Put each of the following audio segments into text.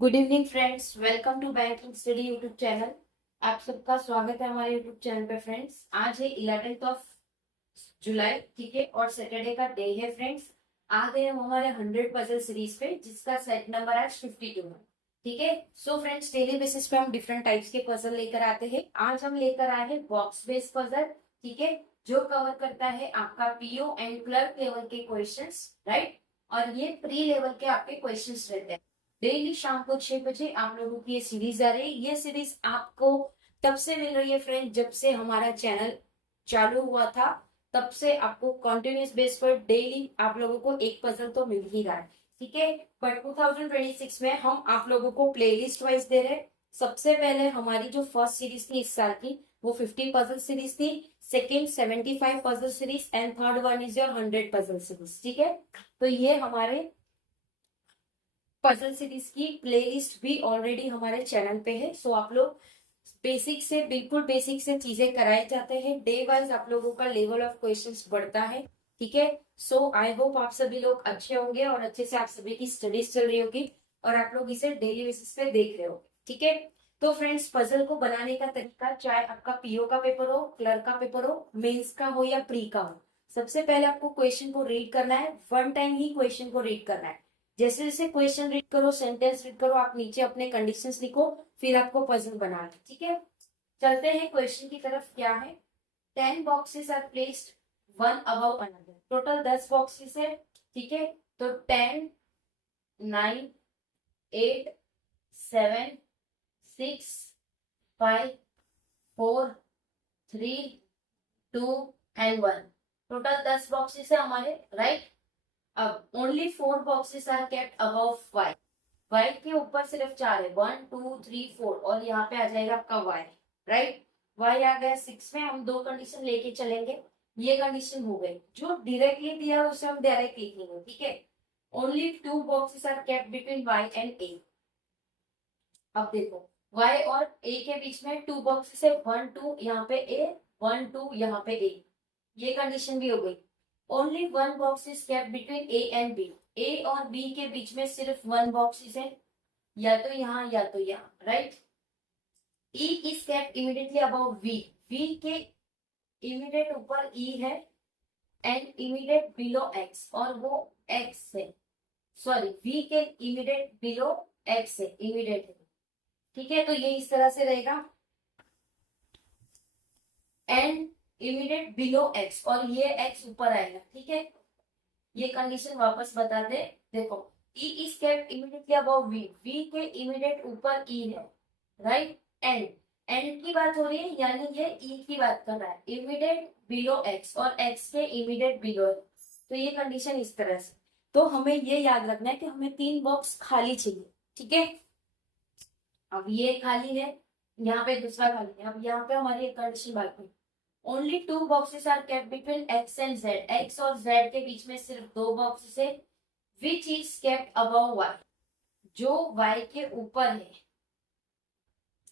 Good evening friends, welcome to banking study YouTube channel. आप सबका स्वागत है हमारे यूट्यूब चैनल पे फ्रेंड्स। आज है 11th ऑफ जुलाई, ठीक है, और सैटरडे का डे है फ्रेंड्स। आ गए हम हमारे 100 पजल सीरीज पे, जिसका सेट नंबर आज 52 है। ठीक है, सो फ्रेंड्स, डेली बेसिस पे हम डिफरेंट टाइप्स के पजल लेकर आते हैं। आज हम लेकर आए हैं बॉक्स बेस्ड पजल, ठीक है, जो कवर करता है आपका पीओ एंड क्लर्क लेवल के क्वेश्चंस, राइट। और ये प्री लेवल के आपके क्वेश्चंस रहते हैं। डेली शाम को 6 बजे आप लोगों की ये सीरीज आ रही है। ये सीरीज आपको तब से मिल रही है फ्रेंड, जब से हमारा चैनल चालू हुआ था, तब से आपको कंटिन्यूस बेस पर डेली आप लोगों को एक पजल तो मिल ही रहा है, ठीक है। पर 2026 में हम आप लोगों को प्लेलिस्ट वाइज दे रहे हैं। सबसे पहले हमारी जो फर्स्ट सीरीज थी इस साल की, वो 50 पजल सीरीज थी। Second 75 puzzle series and third one is your 100 puzzle series, ठीक है। तो ये हमारे पजल सीरीज की प्लेलिस्ट भी ऑलरेडी हमारे चैनल पे है। सो आप लोग बेसिक से, बिल्कुल बेसिक से चीजें कराए जाते हैं। डे वाइज आप लोगों का लेवल ऑफ क्वेश्चंस बढ़ता है, ठीक है। सो आई होप आप सभी लोग अच्छे होंगे और अच्छे से आप सभी की स्टडीज चल रही होगी और आप लोग इसे डेली बेसिस पे देख रहे हो, ठीक है। तो फ्रेंड्स, पजल को बनाने का तरीका, चाहे आपका पीओ का पेपर हो, क्लर्क का पेपर हो, मेंस का हो या प्री का हो, सबसे पहले आपको क्वेश्चन को रीड करना है। वन टाइम ही क्वेश्चन को रीड करना है। जैसे जैसे क्वेश्चन रीड करो, सेंटेंस रीड करो, आप नीचे अपने कंडीशंस लिखो, फिर आपको पजल बनाना है, ठीक है। चलते हैं क्वेश्चन की तरफ। क्या है? 10 boxes are placed one above another. Total 10 boxes है, ठीक है। तो 10, 9, 8, 7, 6, 5, 4, 3, 2 एंड 1। टोटल 10 बॉक्सेस है हमारे, राइट। अब only 4 boxes are kept above Y. Y के ऊपर सिर्फ 4 है, 1, 2, 3, 4, और यहाँ पे आ जाएगा आपका वाई, राइट। वाई आ गया 6 में। हम दो कंडीशन लेके चलेंगे। ये कंडीशन हो गई, जो डायरेक्टली दिया है उसे हम डायरेक्ट लिखेंगे, ठीक है। Only 2 boxes are kept between Y and A. अब देखो, y और a के बीच में 2 बॉक्सेस है, 1, 2 यहाँ पे a, 1, 2 यहाँ पे a। ये कंडीशन भी हो गई। Only 1 box is kept between a and b। a और b के बीच में सिर्फ 1 बॉक्स है, या तो यहाँ या तो यहाँ, right. e is kept immediately above v। v के इमीडिएट ऊपर e है एंड इमीडिएट बिलो x, और वो x है। सॉरी, v के इमीडिएट बिलो x है, इमीडिएट है, ठीक है। तो ये इस तरह से रहेगा, एंड इमीडिएट बिलो एक्स, और ये एक्स ऊपर आएगा, ठीक है। ये कंडीशन वापस बता दे। देखो, E is kept immediately above V. V के इमीडिएट ऊपर ई है, राइट। एंड एंड की बात हो रही है, यानी ये ई की बात कर रहा है। इमीडिएट बिलो एक्स, और एक्स के इमीडिएट बिलो है। तो ये कंडीशन इस तरह से। तो हमें ये याद रखना है कि हमें 3 बॉक्स खाली चाहिए, ठीक है। अब ये खाली है, यहाँ पे दूसरा खाली है। अब यहाँ पे हमारी एक कंडीशन बाकी है। Only 2 boxes are kept between X and Z. X और जेड के बीच में सिर्फ 2 बॉक्सेस है। Which is kept above Y, जो वाई के ऊपर है,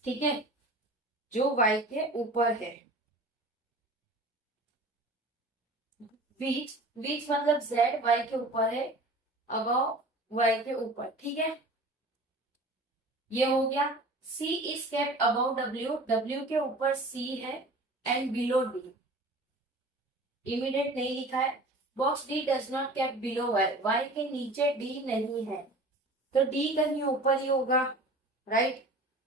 ठीक है, जो वाई के ऊपर है। विच विच मतलब जेड वाई के ऊपर है, अबव वाई के ऊपर, ठीक है। ये हो गया। C is kept above W. W के ऊपर सी है एंड बिलो डी। इमीडिएट नहीं लिखा है। Box D does not kept below Y. Y के नीचे डी नहीं है, तो डी कहीं ऊपर ही होगा, राइट।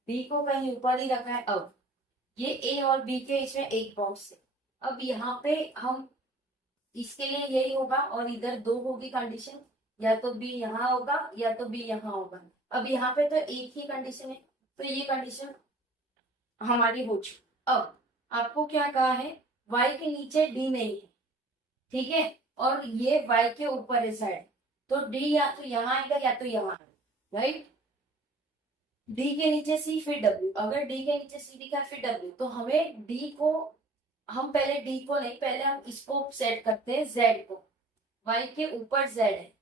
डी को कहीं ऊपर ही रखा है। अब ये ए और बी के इसमें एक बॉक्स है। अब यहाँ पे हम, इसके लिए यही होगा, और इधर 2 होगी कंडीशन, या तो बी यहाँ होगा या तो बी यहाँ होगा। अब यहाँ पे तो एक ही कंडीशन है, तो ये कंडीशन हमारी हो चुकी। अब आपको क्या कहा है, वाई के नीचे डी नहीं है, ठीक है, और ये y के ऊपर है साइड, तो d या तो यहाँ आएगा या तो यहाँ आएगा, राइट। d के नीचे c फिर w। अगर d के नीचे c लिखा फिर w, तो हमें d को, हम पहले d को नहीं, पहले हम इसको सेट करते हैं z को। y के ऊपर z है,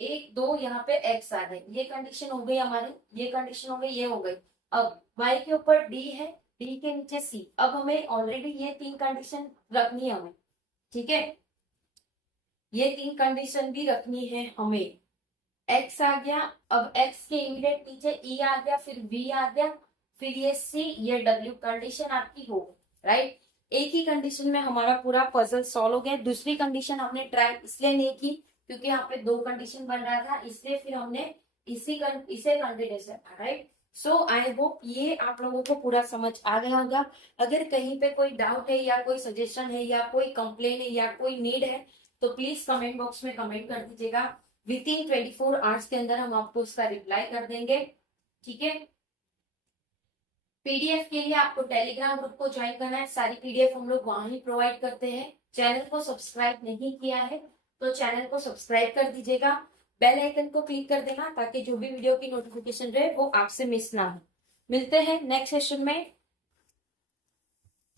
1, 2 यहाँ पे x आ गए। ये कंडीशन हो गई हमारी, ये कंडीशन हो गई, ये हो गई। अब y के ऊपर d है, d के नीचे c। अब हमें ऑलरेडी ये 3 कंडीशन रखनी है हमें, ठीक है। ये 3 कंडीशन भी रखनी है हमें। एक्स आ गया, अब एक्स के इमीडिएट नीचे ई आ गया, फिर वी आ गया, फिर ये सी, ये डब्ल्यू, कंडीशन आपकी हो गई, राइट। एक ही कंडीशन में हमारा पूरा पजल सॉल्व हो गया। दूसरी कंडीशन हमने ट्राई इसलिए नहीं की क्योंकि यहाँ पे दो कंडीशन बन रहा था, इसलिए फिर हमने इसे कंटिन्यूस रखा, राइट। सो आई होप ये आप लोगों को पूरा समझ आ गया होगा। अगर कहीं पे कोई डाउट है या कोई सजेशन है या कोई कंप्लेन है या कोई नीड है तो प्लीज कमेंट बॉक्स में कमेंट कर दीजिएगा। विद इन 24 आवर्स के अंदर हम आपको उसका रिप्लाई कर देंगे, ठीक है। पीडीएफ के लिए आपको टेलीग्राम ग्रुप को ज्वाइन करना है, सारी पीडीएफ हम लोग वहां ही प्रोवाइड करते हैं। चैनल को सब्सक्राइब नहीं किया है तो चैनल को सब्सक्राइब कर दीजिएगा, बेल आइकन को क्लिक कर देना ताकि जो भी वीडियो की नोटिफिकेशन रहे वो आपसे मिस ना हो। मिलते हैं नेक्स्ट सेशन में,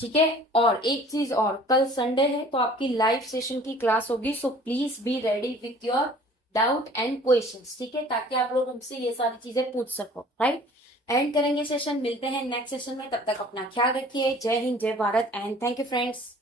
ठीक है। और एक चीज और, कल संडे है तो आपकी लाइव सेशन की क्लास होगी, so please be ready with your doubt and questions, ठीक है, ताकि आप लोग हमसे ये सारी चीजें पूछ सको, राइट। एंड करेंगे सेशन, मिलते हैं नेक्स्ट सेशन में, तब तक अपना ख्याल रखिए। जय हिंद, जय Bharat and thank you friends.